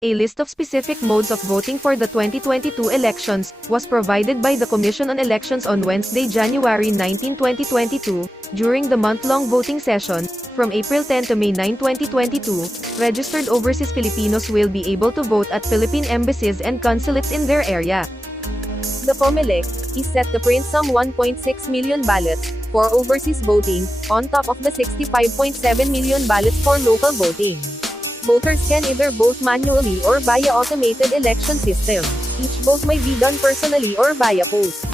A list of specific modes of voting for the 2022 elections was provided by the Commission on Elections on Wednesday, January 19, 2022. During the month-long voting session, from April 10 to May 9, 2022, registered overseas Filipinos will be able to vote at Philippine embassies and consulates in their area. The COMELEC is set to print some 1.6 million ballots for overseas voting, on top of the 65.7 million ballots for local voting. Voters can either vote manually or via automated election system. Each vote may be done personally or via post.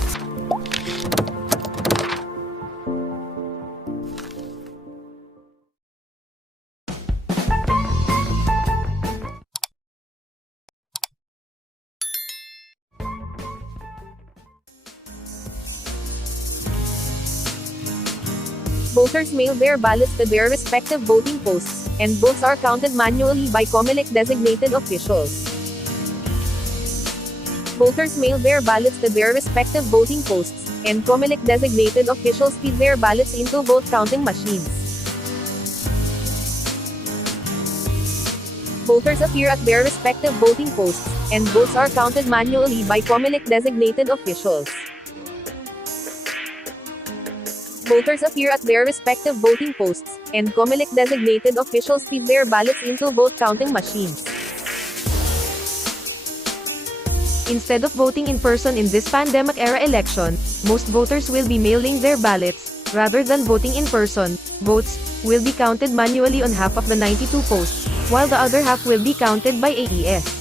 Voters mail their ballots to their respective voting posts, and votes are counted manually by COMELEC-designated officials. Voters mail their ballots to their respective voting posts, and COMELEC-designated officials feed their ballots into vote-counting machines. Voters appear at their respective voting posts, and votes are counted manually by COMELEC-designated officials. Voters appear at their respective voting posts, and COMELEC-designated officials feed their ballots into vote-counting machines. Instead of voting in person in this pandemic-era election, most voters will be mailing their ballots. Rather than voting in person, votes will be counted manually on half of the 92 posts, while the other half will be counted by AES.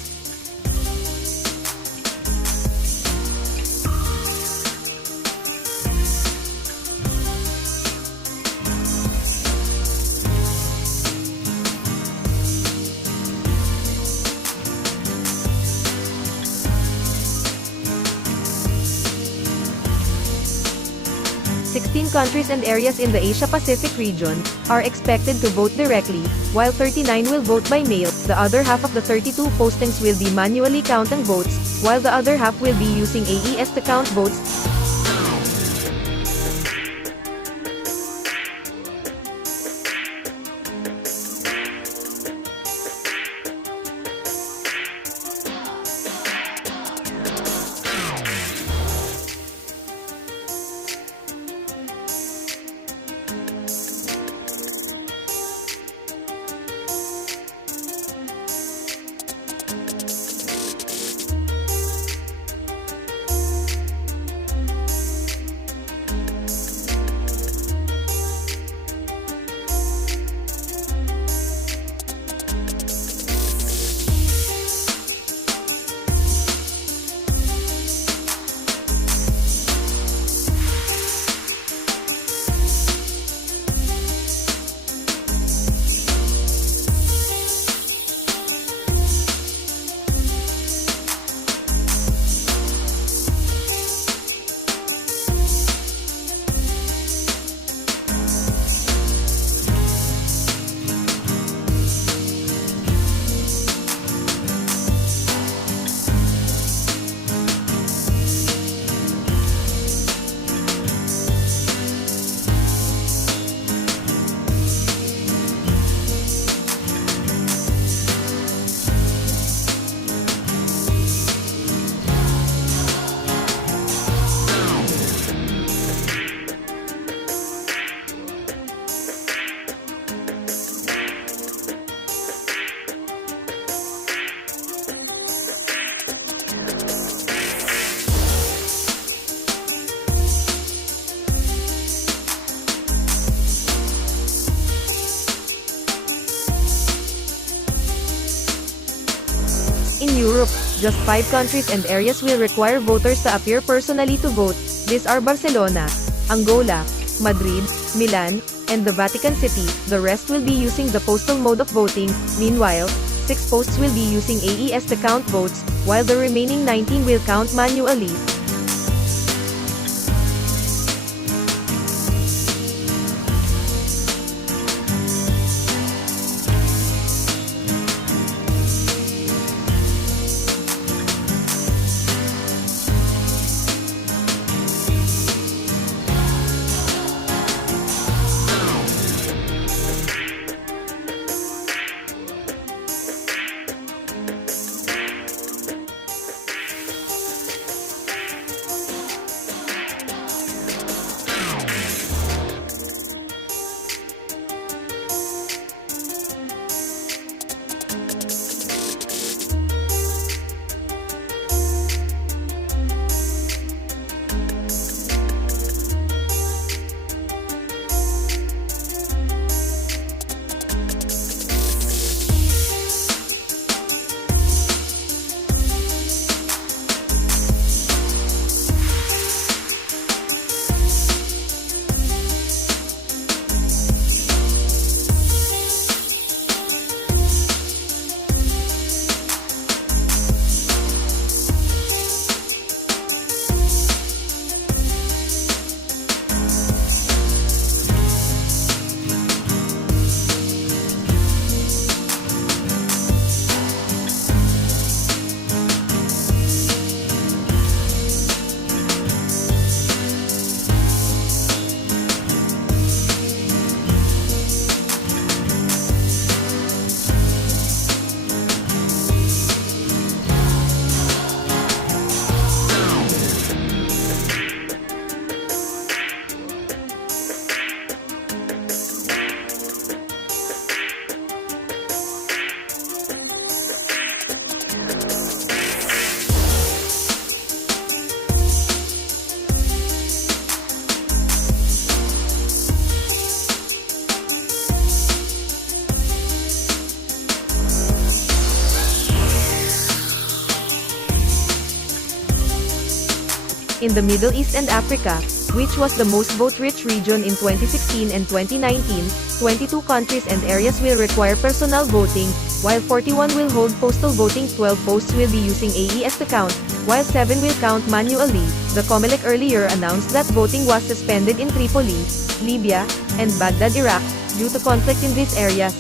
16 countries and areas in the Asia-Pacific region are expected to vote directly, while 39 will vote by mail. The other half of the 32 postings will be manually counting votes, while the other half will be using AES to count votes. In Europe, just 5 countries and areas will require voters to appear personally to vote. These are Barcelona, Angola, Madrid, Milan, and the Vatican City. The rest will be using the postal mode of voting. Meanwhile, 6 posts will be using AES to count votes, while the remaining 19 will count manually. In the Middle East and Africa, which was the most vote-rich region in 2016 and 2019, 22 countries and areas will require personal voting, while 41 will hold postal voting. 12 posts will be using AES to count, while 7 will count manually. The COMELEC earlier announced that voting was suspended in Tripoli, Libya, and Baghdad, Iraq, due to conflict in these areas.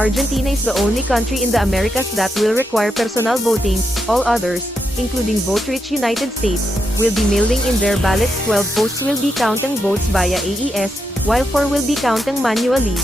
Argentina is the only country in the Americas that will require personal voting. All others, including vote-rich United States, will be mailing in their ballots. 12 posts will be counting votes via AES, while 4 will be counting manually.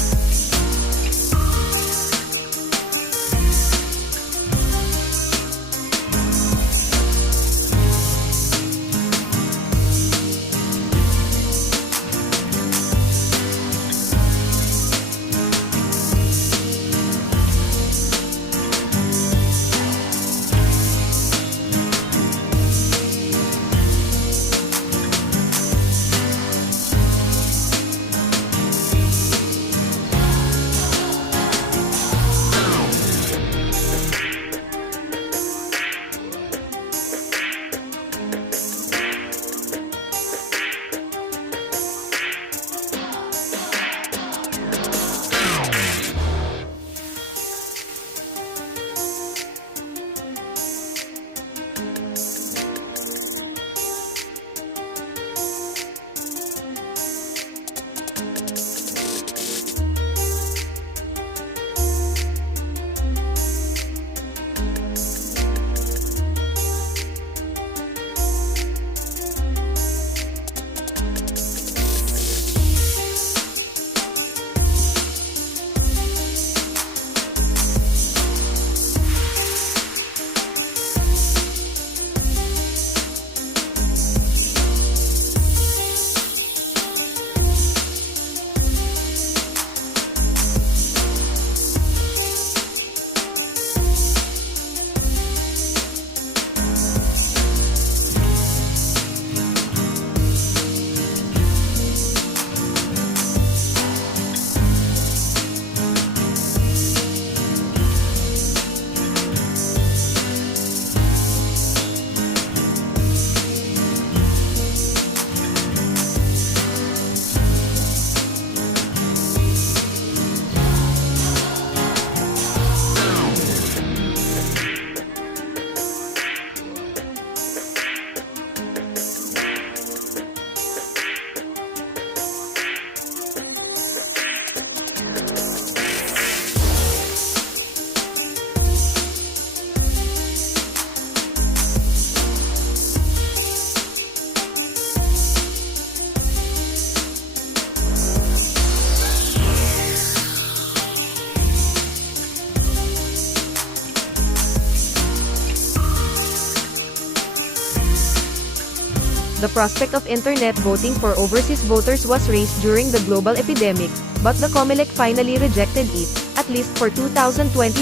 The prospect of internet voting for overseas voters was raised during the global epidemic, but the COMELEC finally rejected it, at least for 2022.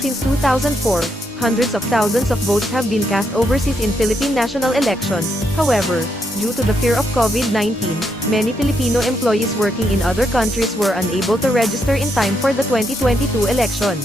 Since 2004, hundreds of thousands of votes have been cast overseas in Philippine national elections. However, due to the fear of COVID-19, many Filipino employees working in other countries were unable to register in time for the 2022 election.